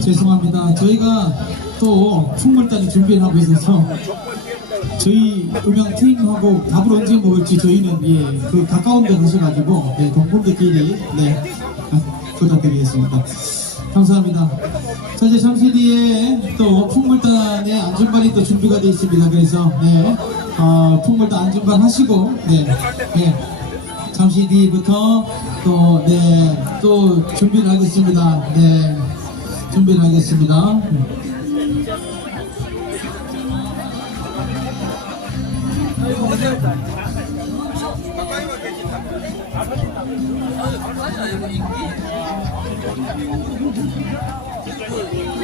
죄송합니다. 저희가 또 풍물단이 준비를 하고 있어서 저희 음향 팀하고 밥을 언제 먹을지 저희는 예, 그 가까운 데 가셔가지고 네, 동분들끼리 네, 아, 부탁드리겠습니다. 감사합니다. 자 이제 잠시 뒤에 또 풍물단의 안전반이 또 준비가 되어 있습니다. 그래서 네, 어, 풍물단 안전반 하시고 네, 네. 잠시 뒤부터 또, 네, 또 준비를 하겠습니다. 네, 준비를 하겠습니다.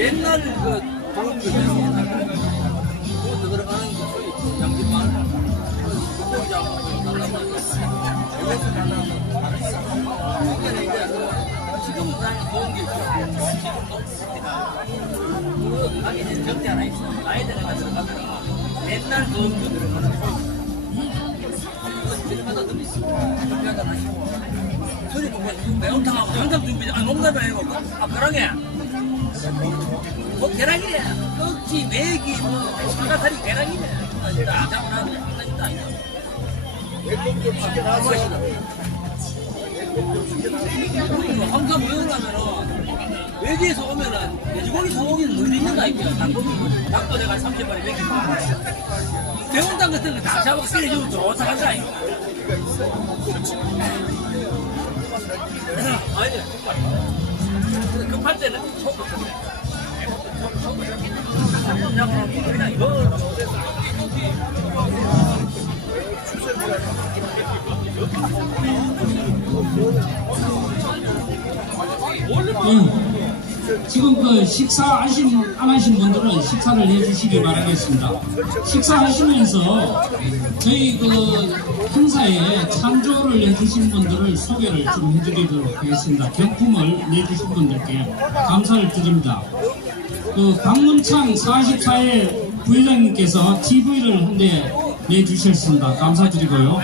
옛날 그 방금이잖아요. 옛날 그것도 들어가는 그 소위 양지만 그아아 그러게 뭐 계란이래 떡지 매기 뭐 사과살이 계란이래 다 잡아놔도 항상 있다 항상 외우려면은 외지에서 오면은 돼지고기 소고기는 늘 있는 거 아니야 닭고기 닭도 내가 30마리 먹이고 매운탕 같은 거 다 잡아 끓여주면 좋다 거 아니야 아니 급할 급할 때는 좀 그냥 이거 예. 지금 그 식사 하신 안 하신 분들은 식사를 해주시기 바라겠습니다. 식사하시면서 저희 그 행사에 참조를 해주신 분들을 소개를 좀 해드리도록 하겠습니다. 경품을 내주신 분들께 감사를 드립니다. 그 박문창 44회 부회장님께서 TV를 한 대 내주셨습니다. 감사드리고요.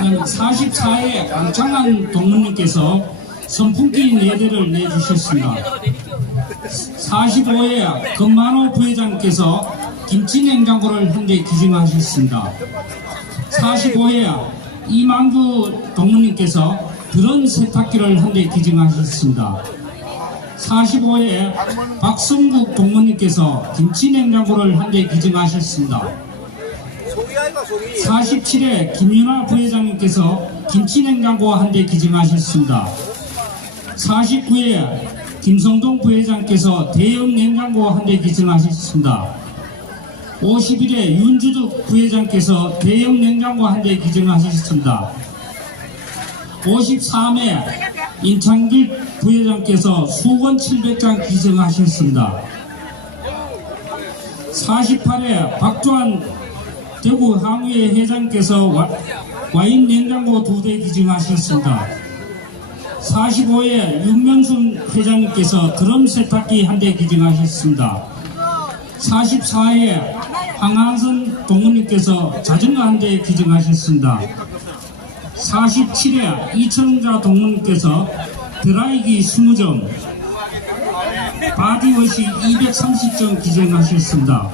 44회 강창한 동무님께서 선풍기 4대를 내주셨습니다. 45회 금만호 부회장께서 김치냉장고를 한 대 기증하셨습니다. 45회 이만구 동무님께서 드론 세탁기를 한 대 기증하셨습니다. 45회 박성국 동무님께서 김치냉장고를 한 대 기증하셨습니다. 소리 아이가 소리 47회 김윤아 부회장님께서 김치냉장고 한대 기증하셨습니다. 49회 김성동 부회장께서 대형 냉장고 한대 기증하셨습니다. 51회 윤주득 부회장께서 대형 냉장고 한 대 기증하셨습니다. 53회 인창길 부회장께서 수건 700장 기증하셨습니다. 48회 박조한 대구 항의회 회장께서 와, 와인 냉장고 두 대 기증하셨습니다. 45회 윤명순 회장님께서 드럼 세탁기 한 대 기증하셨습니다. 44회 황한선 동무님께서 자전거 한 대 기증하셨습니다. 47회 이청자 동무님께서 드라이기 20점, 바디워시 230점 기증하셨습니다.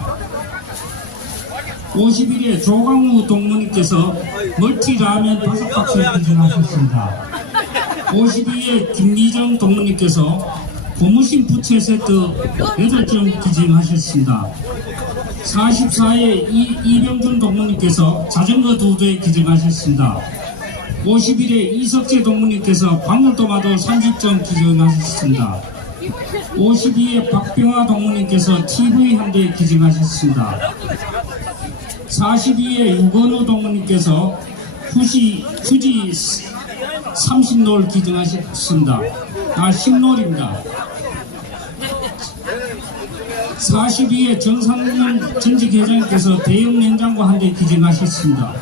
51회 조광우 동무님께서 멀티라면 다섯 박스 기증하셨습니다. 52회 김미정 동무님께서 고무신 부채 세트 8점 기증하셨습니다. 44회 이, 이병준 동무님께서 자전거 두대 기증하셨습니다. 51회 이석재 동무님께서 방울토마토 30점 기증하셨습니다. 52회 박병화 동무님께서 TV 한 대 기증하셨습니다. 42회 유건우 동무님께서 후시, 후지 30놀 기증하셨습니다. 아, 10놀입니다. 42회 정상문 전직 회장님께서 대형 냉장고 한 대 기증하셨습니다.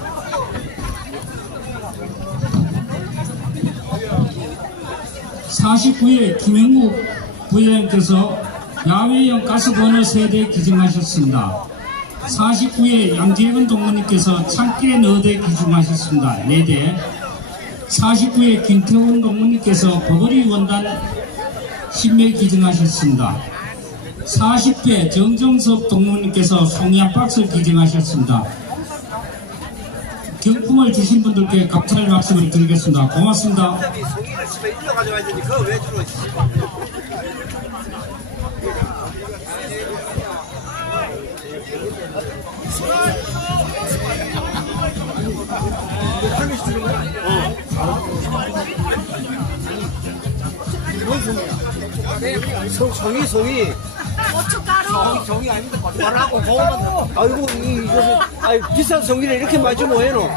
49회 김영국 부회장께서 야외형 가스버너 세대 기증하셨습니다. 49회 양재원 동무님께서 참깨 너대 기증하셨습니다. 4대 49회 김태훈 동무님께서 버버리 원단 신매 기증하셨습니다. 40회 정정섭 동무님께서 한 박스 기증하셨습니다. 경품을 주신 분들께 감사의 말씀을 드리겠습니다. 고맙습니다. 송, 송이 송이. 고춧가루 정이 아닌데 말하고 보고만 아이고 이 이거 아이 비싼 송이를 이렇게 많이 주면 왜 노?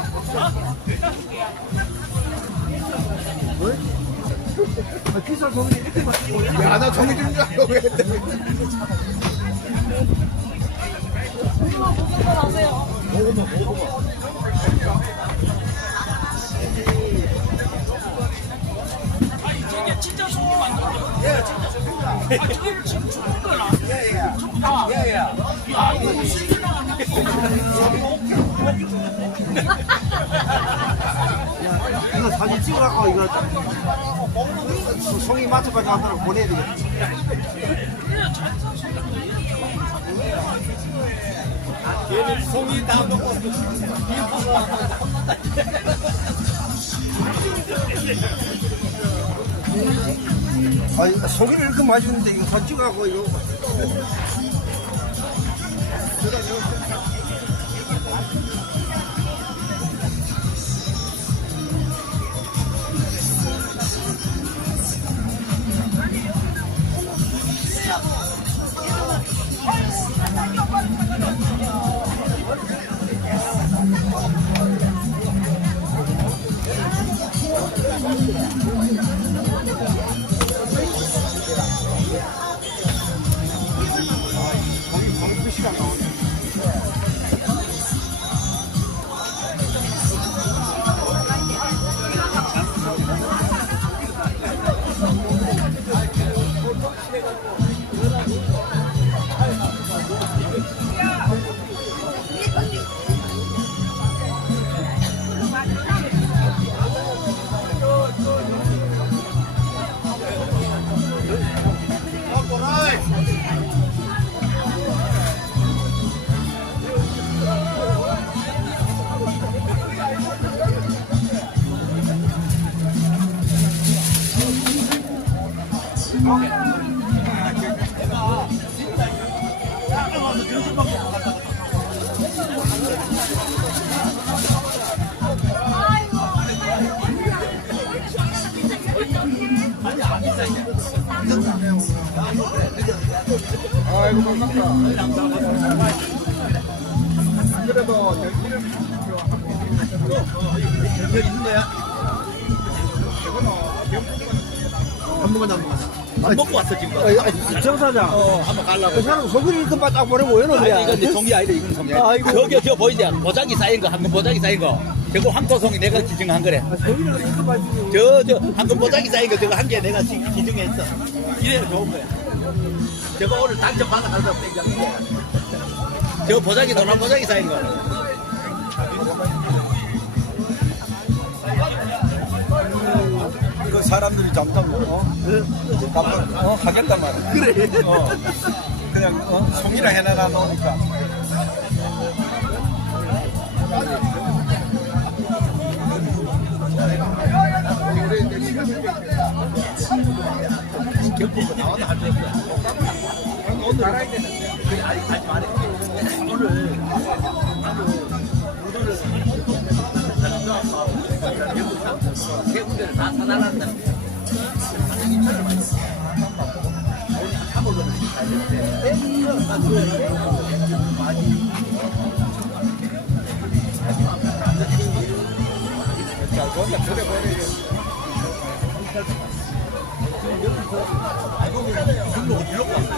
아, 비싼 송이를 이렇게 많이 주면 야나 송이 주는 줄 알고 왜 이거 사진 찍어갖고 이거 송이 마트까지 갖다 보내야 되겠다. 얘는 송이 다 먹고 아니 송이를 이렇게 많이 주는데 이거 사진 찍 어갖고 이거 별 있는 거야? 한 번만 안 먹었어. 안 먹고 왔어 지금. 정 사장. 어 한번 가려고. 그 사람 소금이 이렇게 딱 보내고 왜 아니? 이건 내 송이 아니다 이건 송이. 아이고. 저기 저 보이지? 보자기 쌓인 거 한금 보자기 쌓인 거. 저거 황토송이 내가 기증한 거래. 주고. 저 저 한금 보자기 쌓인 거 저거 한 개 내가 기- 기증했어. 이래야 좋은 거야. 저거 오늘 당첨 받아 가서 땡겨. 저 보자기 노란 보자기 쌓인 거. 사람들이 잠깐 어? 잠깐 어? 하겠단 말이야. 그래. 어. 그냥 어? 송이라 해놔 놓으니까. 오늘 알아야 되는데. 아니 가지 말해. 다 사달란다. 반장님 저를 많이 참으로는 잘 됐는데, 나 그래, 많이. 자, 저한테 그래 보내요. 알고 보면, 이렇게 왔어요.